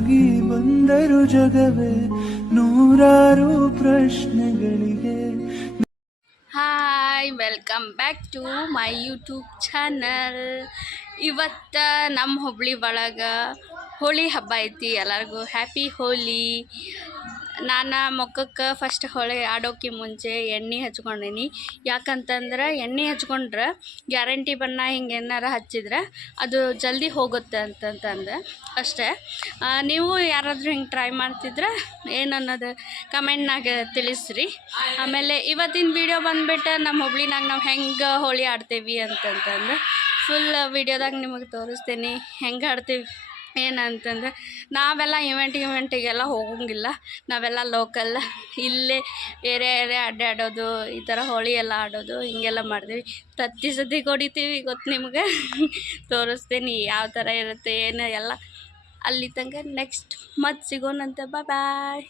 ಆಗಿ ಬಂದರು ಜಗವೇ ನೂರಾರು ಪ್ರಶ್ನೆಗಳಿಗೆ. Hi, welcome back to my YouTube channel. ಇವತ್ತು ನಮ್ಮ ಹುಬ್ಳಿ ಒಳಗೆ ಹೋಳಿ ಹಬ್ಬ ಐತಿ. ಎಲ್ಲರಿಗೂ ಹ್ಯಾಪಿ ಹೋಲಿ. ನಾನು ಮುಖಕ್ಕೆ ಫಸ್ಟ್ ಹೋಳಿ ಆಡೋಕ್ಕೆ ಮುಂಚೆ ಎಣ್ಣೆ ಹಚ್ಕೊಂಡೀನಿ. ಯಾಕಂತಂದ್ರೆ ಎಣ್ಣೆ ಹಚ್ಕೊಂಡ್ರೆ ಗ್ಯಾರಂಟಿ ಬಣ್ಣ ಹಿಂಗೆ ಏನಾರ ಹಚ್ಚಿದ್ರೆ ಅದು ಜಲ್ದಿ ಹೋಗುತ್ತೆ ಅಂತಂತಂದು ಅಷ್ಟೇ. ನೀವು ಯಾರಾದರೂ ಹಿಂಗೆ ಟ್ರೈ ಮಾಡ್ತಿದ್ರೆ ಏನನ್ನೋದು ಕಮೆಂಟ್ನಾಗ ತಿಳಿಸ್ರಿ. ಆಮೇಲೆ ಇವತ್ತಿನ ವಿಡಿಯೋ ಬಂದುಬಿಟ್ಟು ನಮ್ಮ ಹುಬ್ಳಿನಾಗ ನಾವು ಹೆಂಗೆ ಹೋಳಿ ಆಡ್ತೇವೆ ಅಂತಂತಂದು ಫುಲ್ ವಿಡಿಯೋದಾಗ ನಿಮಗೆ ತೋರಿಸ್ತೀನಿ ಹೆಂಗೆ ಆಡ್ತೀವಿ ಏನಂತಂದ್ರೆ. ನಾವೆಲ್ಲ ಇವೆಂಟಿಗೆಲ್ಲ ಹೋಗಂಗಿಲ್ಲ. ನಾವೆಲ್ಲ ಲೋಕಲ್ ಇಲ್ಲೇ ಏರಿಯಾ ಅಡ್ಡಾಡೋದು, ಈ ಥರ ಹೋಳಿ ಎಲ್ಲ ಆಡೋದು ಹಿಂಗೆಲ್ಲ ಮಾಡ್ತೀವಿ. ತತ್ತಿ ಸತಿ ಹೊಡಿತೀವಿ, ಗೊತ್ತು ನಿಮ್ಗೆ. ತೋರಿಸ್ತೀನಿ ಯಾವ ಥರ ಇರುತ್ತೆ ಏನು ಎಲ್ಲ. ಅಲ್ಲಿ ತನಕ ನೆಕ್ಸ್ಟ್ ಮತ್ತೆ ಸಿಗೋಣಂತೆ. ಬಾಯ್.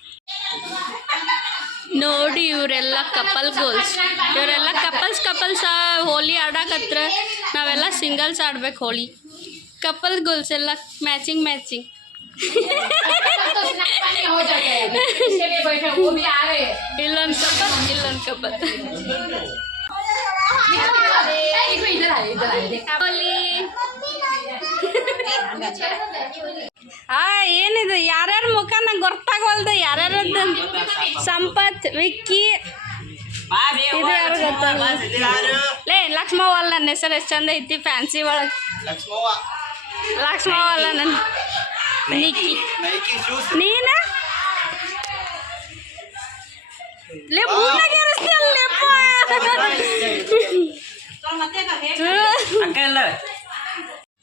ನೋಡಿ ಇವರೆಲ್ಲ ಕಪಲ್ ಗೋಲ್ಸ್. ಇವರೆಲ್ಲ ಕಪಲ್ಸ್ ಹೋಲಿ ಆಡಕತ್ರ. ನಾವೆಲ್ಲ ಸಿಂಗಲ್ಸ್ ಆಡ್ಬೇಕು ಹೋಳಿ. ಕಪಲ್ ಗೋಲ್ಸ್ ಎಲ್ಲ ಮ್ಯಾಚಿಂಗ್ ಇಲ್ಲೊಂದು ಕಪಲ್ ಏನಿದು ಯಾರ್ಯಾರ ಮುಖ ನಂಗೆ ಗೊತ್ತಾಗವಲ್ದು. ಯಾರ್ಯಾರದ್ದು ಸಂಪತ್, ವಿಕ್ಕಿ, ಇದು ಯಾರು ಗೊತ್ತಾಗಲ್ಲ. ಲಕ್ಷ್ಮವ್ವ ಅಲ್ಲ, ನನ್ನ ಹೆಸರು ಎಷ್ಟು ಚಂದ ಐತಿ ಫ್ಯಾನ್ಸಿ ಒಳಗೆ. ಲಕ್ಷ್ಮವ್ವ ಅಲ್ಲ, ನನ್ನ ನಿಕ್ಕಿ. ನೀನ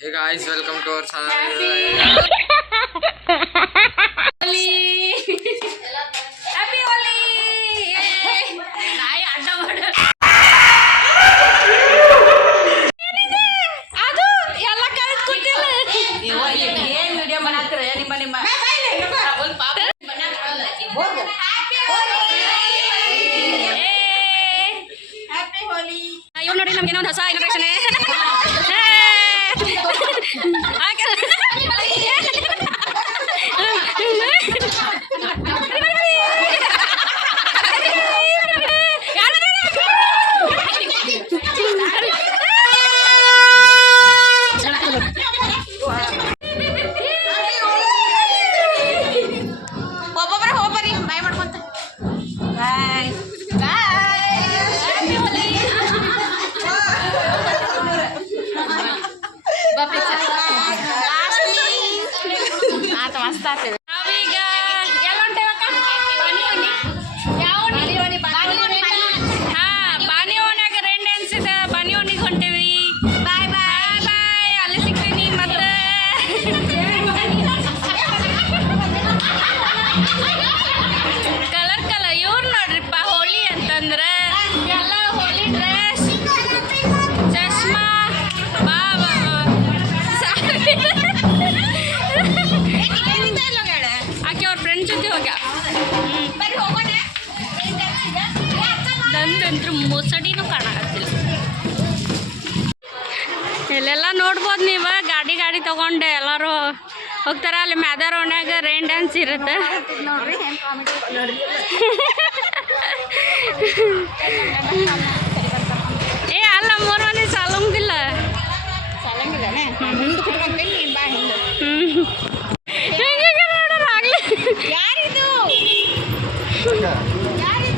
Hey guys, welcome to our channel. Happy Holi! ನಾಯಿ ಅಡ್ಡ ಮಾಡ ಅದು ಎಲ್ಲ ಕಳೆದು ಕೂತಿಲ್ಲ. ಏನ್ ವಿಡಿಯೋ ಮಾಡಾಕ್ತೀರ ನಿಮ್ಮ ಇವ್ ನೋಡಿ ನಮ್ಗೆ ಒಂದು ಹೊಸ ಇನೋವೇಷನ್. ಒಬ್ಬೊಬ್ಬರ ಹೋಗ್ಬರಿ ಬಾಯ್ ಮಾಡ್ಕೊಂತ. ಬಾಯ್ ಮಸ್ತ್ ಆಗ್ತದೆ. ನಾವೀಗ ಎಲ್ಲ ಹೊಂಟೇವಕ್ಕ? ಯಾವ ಬಾನಿ ಓಣ್ಯಾಗ ರೈನ್ ಡ್ಯಾನ್ಸ್ ಇದೆ. ಬಾನಿ ಓಣಿಗೆ ಹೊಂಟೇವಿ. ಬಾಯ್ ಬಾಯ್ ಬಾಯ್. ಅಲ್ಲಿ ಸಿಗ್ತೀನಿ ಮತ್ತೆ. ಕಲರ್ ಇವ್ರು ನೋಡ್ರಿಪ್ಪ ಹೋಳಿ ಅಂತಂದ್ರೆ ಎಲ್ಲ ಹೋಳಿ ಡ್ರೆಸ್, ಚಶ್ಮಾ, ಬಾಬಾ ಆಕೆ ಅವ್ರ ಫ್ರೆಂಡ್ಸ್ ಜೊತೆ ಹೋಗ್ಯ. ನಂದಂತೂ ಮುಸಡಿನೂ ಕಾಣಕತ್ತಿಲ್ಲ. ಇಲ್ಲೆಲ್ಲ ನೋಡ್ಬೋದು ನೀವು. ಗಾಡಿ ತಗೊಂಡು ಎಲ್ಲರೂ ಹೋಗ್ತಾರ. ಅಲ್ಲಿ ಮ್ಯಾದಾರ ಓಣ್ಯಾಗ ರೈನ್ ಡ್ಯಾನ್ಸ್ ಇರುತ್ತೆ. ಏ ಅಲ್ಲ, 3 ಮನೆ ಸಾಲಂಗಿಲ್ಲ. ಆಗ್ಲಿ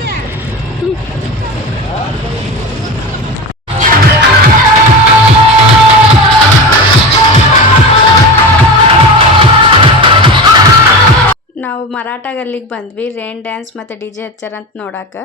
ನಾವು ಮರಾಠ ಗಲ್ಲಿಗೆ ಬಂದ್ವಿ. ರೈನ್ ಡ್ಯಾನ್ಸ್ ಮತ್ತು DJ ಹಚ್ಚಾರಂತ ನೋಡಾಕ.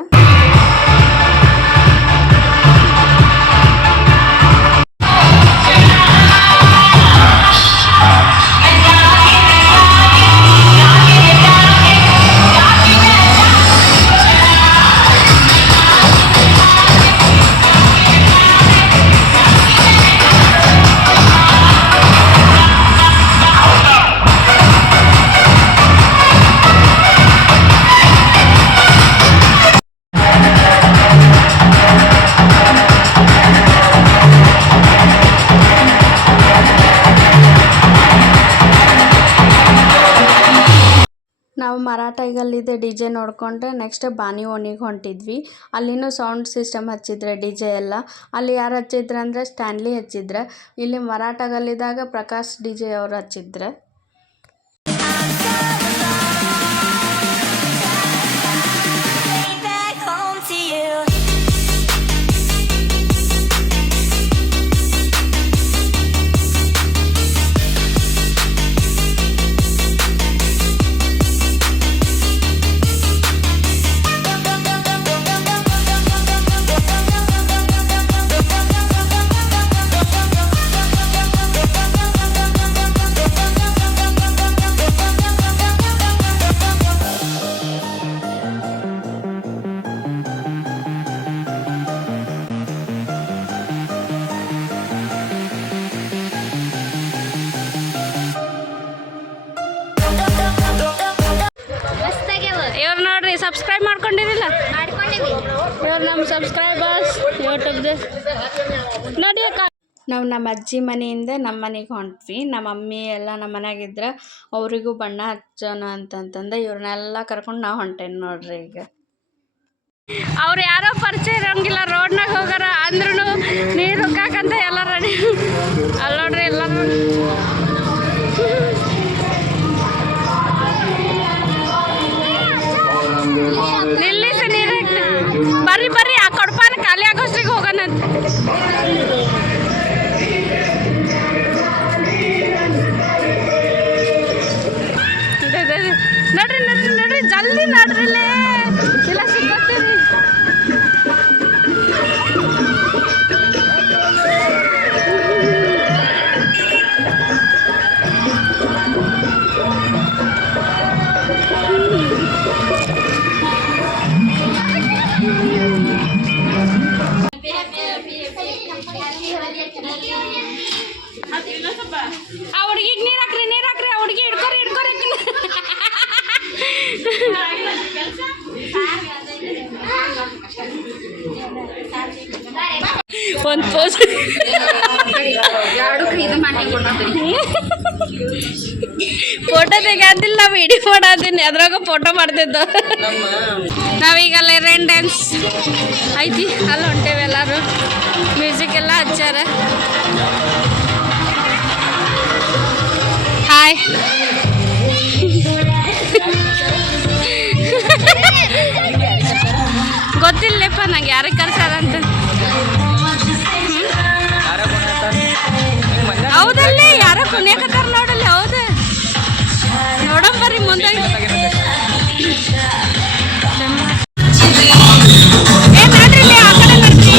ನಾವು ಮರಾಠಗಲ್ಲಿದ್ದೆ ಡಿ ಜೆ ನೋಡಿಕೊಂಡ್ರೆ ನೆಕ್ಸ್ಟ್ ಬಾನಿವೋಣಿಗೆ ಹೊಂಟಿದ್ವಿ. ಅಲ್ಲಿನೂ ಸೌಂಡ್ ಸಿಸ್ಟಮ್ ಹಚ್ಚಿದ್ರೆ ಡಿ ಜೆ ಎಲ್ಲ. ಅಲ್ಲಿ ಯಾರು ಹಚ್ಚಿದ್ರು ಅಂದರೆ ಸ್ಟ್ಯಾನ್ಲಿ ಹಚ್ಚಿದ್ರೆ. ಇಲ್ಲಿ ಮರಾಠಗಲ್ಲಿದ್ದಾಗ ಪ್ರಕಾಶ್ ಡಿ ಜೆ ಅವ್ರು ಹಚ್ಚಿದ್ರೆ. ಇವ್ರು ನೋಡ್ರಿ ಸಬ್ಸ್ಕ್ರೈಬ್ ಮಾಡ್ಕೊಂಡಿರಿಲ್ಲ? ಇವ್ರು ನಮ್ಮ ಸಬ್ಸ್ಕ್ರೈಬರ್ಸ್ ಯೂಟ್ಯೂಬ್ದು ನೋಡಿ ಅಕ್ಕ. ನಾವು ನಮ್ಮ ಅಜ್ಜಿ ಮನೆಯಿಂದ ನಮ್ಮ ಮನೆಗೆ ಹೊಂಟ್ವಿ. ನಮ್ಮ ಮಮ್ಮಿ ಎಲ್ಲ ನಮ್ಮ ಮನೆಯಾಗಿದ್ರೆ ಅವರಿಗೂ ಬಣ್ಣ ಹಚ್ಚೋಣ ಅಂತಂತಂದು ಇವ್ರನ್ನೆಲ್ಲ ಕರ್ಕೊಂಡು ನಾವು ಹೊಂಟೇನಿ ನೋಡ್ರಿ. ಈಗ ಅವ್ರು ಯಾರೋ ಪರಿಚಯ ಇರೋಂಗಿಲ್ಲ, ರೋಡ್ನಾಗ ಹೋಗಾರ ಅಂದ್ರೂ ನೀರು ಹೋಗಾಕಂತ ಎಲ್ಲ ರೆಡಿ. ಅಲ್ಲಿ ನೋಡ್ರಿ ಎಲ್ಲರೂ ನಿಲ್ಲಿಸ ನೀರು ಬರ್ರಿ ಬರ್ರಿ ಆ ಕೊಡಪಾನ ಖಾಲಿ ಆಗೋಷ್ಟಿಗೆ ಹೋಗೋಣ. ನಡ್ರಿ ನಡ್ರಿ ನಡ್ರಿ ಜಲ್ದಿ ನಡ್ರಿಲ್ಲೇ ಇಲ್ಲ ಸಿಗ್ತೀರಿ. ಆ ಹುಡುಗಿಗೆ ನೀರು ಹಾಕ್ರಿ ನೀರು ಹಾಕ್ರಿ. ಆ ಹುಡುಗಿ ಹಿಡ್ಕೊರಿ ಹಿಡ್ಕೊರಿ. ಒಂದು ಪೋಸ್ ಫೋಟೋ ತೆಗಾದಿಲ್ಲ, ನಾವು ವಿಡಿಯೋ ಮಾಡೋದೀನಿ, ಅದ್ರಾಗ ಫೋಟೋ ಮಾಡ್ತಿದ್ದು. ನಾವೀಗ ರೈನ್ ಡ್ಯಾನ್ಸ್ ಐತಿ ಅಲ್ಲಿ ಹೊಂಟೇವೆ. ಎಲ್ಲರೂ ಮ್ಯೂಸಿಕ್ ಎಲ್ಲ ಹಚ್ಚಾರ. ಹಾಯ್ ಗೊತ್ತಿಲ್ಲಪ್ಪ ನಂಗೆ ಯಾರಿಗೆ ಕರ್ಸಾರಂತ. ಹೌದಲ್ಲಿ ಯಾರೋ ಕುಣಿಯಕತ್ತಾರ ನೋಡಲ್ಲಿ. ಹೌದು ನೋಡಂಬರ್ರಿ ಮುಂದೆ. ಏನ್ ಮಾಡ್ರಿ ಆ ಕಡೆ ನಡ್ರಿ.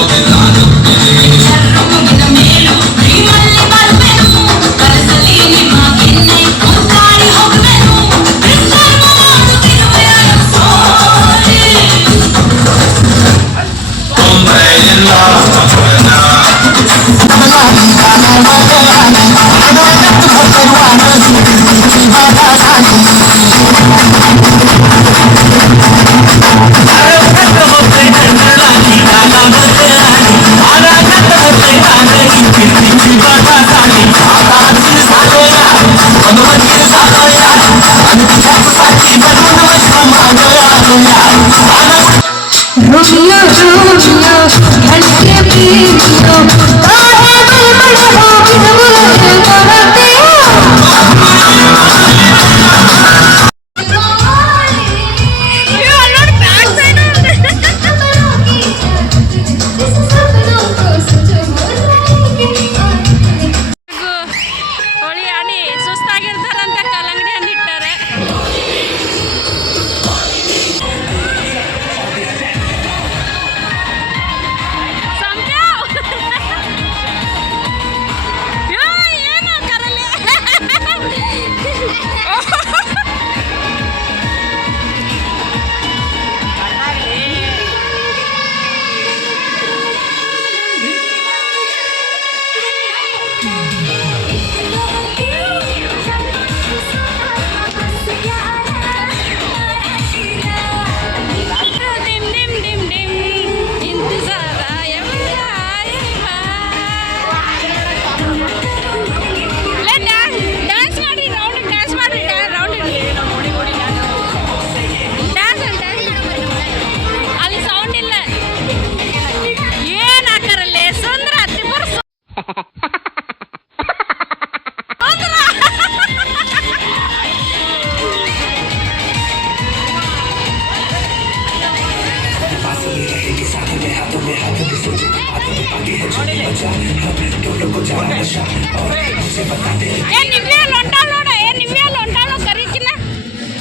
ಏ ನಿವ್ಯ ಅಲ್ಲಿ ಹೊಂಟಾಳ ನೋಡ ಏ ನಿವ್ಯ ಅಲ್ಲಿ ಹೊಂಟಾಳ ಕರೀಕಿನ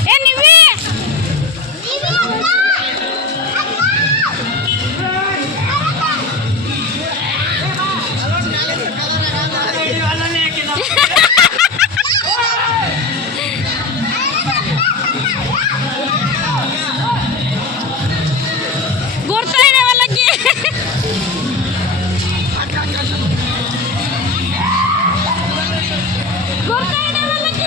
ಏ ನಿವ್ಯ ಗುರ್ತಾ ಇದೇವಲ್ಲಕ್ಕಿ ಗುರ್ತಾ ಇದೇವಲ್ಲಕ್ಕಿ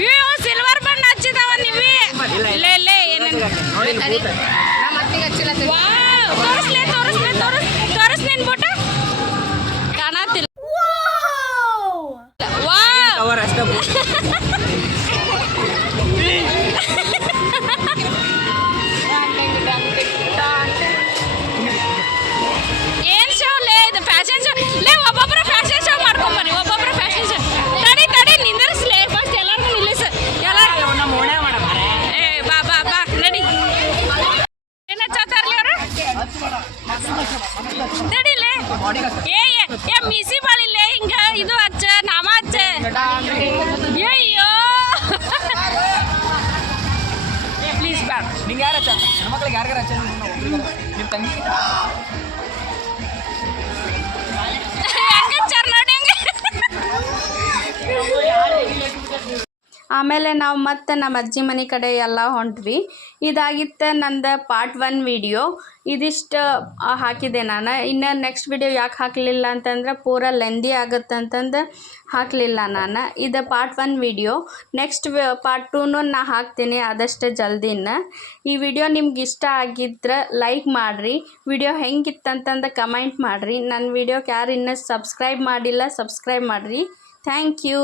ನೀವು ಸಿಲ್ವರ್ ಬಣ್ಣ ಹಚ್ಚಿದವ ನೀವೇ ಇಲ್ಲೇ ಇಲ್ಲೇ ಏನೇನು ತೋರಿಸ್ಲೇ ತೋರಿಸ್ಲೇ ತೋರಿಸ್ ನಿನ್ ಬೋಟ ಕಾಣತಿಲ್ಲ ಕವರ್ ಅಷ್ಟೇ ಏನ್ ಶೋ ಲೇ ಇದು ಫ್ಯಾಷನ್ ಶೋ ಲೇ ಒಬ್ಬೊಬ್ಬರ ಫ್ಯಾಷನ್ ಶೋ ಮಾಡ್ಕೊಂಬರಿ ಒಬ್ಬೊಬ್ಬರ ಫ್ಯಾಷನ್ ಶೋ ತಡಿ ನಿಂದರ್ಸ್ಲೇ ಫಸ್ಟ್ ಎಲ್ಲರಿಗೂ ನಿಲ್ಲಿಸ ಎಲ್ಲರೂ ಏ ಬಾ ಬಾ ಬಾ ನಡಿ ಏನ್ ಹಚ್ಚತ್ತಾರ್ಲಿ ಅವ್ರು ತಡಿಲೇ ಏ ಮೀಸಿ ಬಾಳಿಲ್ಲೇ ಹಿಂಗ ಇದು ಹಚ್ಚ ನಾಮ ಹಚ್ಚ ಅಯ್ಯೋ ಪ್ಲೀಸ್ ಬಾ ನಿಂಗೆ ಯಾರು ಹಚ್ಚ ಹೆಣ್ಮಕ್ಳಿಗೆ ಯಾರಿಗಾರ ಹಚ್ಚ ನಿಮ್ಮ ತಂಗಿ ಹೆಂಗಚ್ಚಾರ ನೋಡಿ ಹಂಗೆ ಆಮೇಲೆ ನಾವು ಮತ್ತೆ ನಮ್ಮ ಅಜ್ಜಿ ಮನೆ ಕಡೆ ಎಲ್ಲ ಹೊಂಟ್ವಿ ಇದಾಗಿತ್ತು ನಂದು ಪಾರ್ಟ್ 1 ವಿಡಿಯೋ ಇದಿಷ್ಟು ಹಾಕಿದೆ ನಾನು ಇನ್ನು ನೆಕ್ಸ್ಟ್ ವಿಡಿಯೋ ಯಾಕೆ ಹಾಕಲಿಲ್ಲ ಅಂತಂದ್ರೆ ಪೂರ ಲೆಂದಿ ಆಗುತ್ತೆ ಅಂತಂದು ಹಾಕಲಿಲ್ಲ ನಾನು ಇದು ಪಾರ್ಟ್ 1 ವಿಡಿಯೋ ನೆಕ್ಸ್ಟ್ ಪಾರ್ಟ್ 2ನೂ ನಾ ಹಾಕ್ತೀನಿ ಆದಷ್ಟು ಜಲ್ದಿನ ಈ ವಿಡಿಯೋ ನಿಮ್ಗೆ ಇಷ್ಟ ಆಗಿದ್ರೆ ಲೈಕ್ ಮಾಡಿರಿ ವಿಡಿಯೋ ಹೆಂಗಿತ್ತಂತಂದು ಕಮೆಂಟ್ ಮಾಡಿರಿ ನನ್ನ ವಿಡಿಯೋಕ್ಕೆ ಯಾರು ಇನ್ನೂ ಸಬ್ಸ್ಕ್ರೈಬ್ ಮಾಡಿಲ್ಲ ಸಬ್ಸ್ಕ್ರೈಬ್ ಮಾಡಿರಿ ಥ್ಯಾಂಕ್ ಯು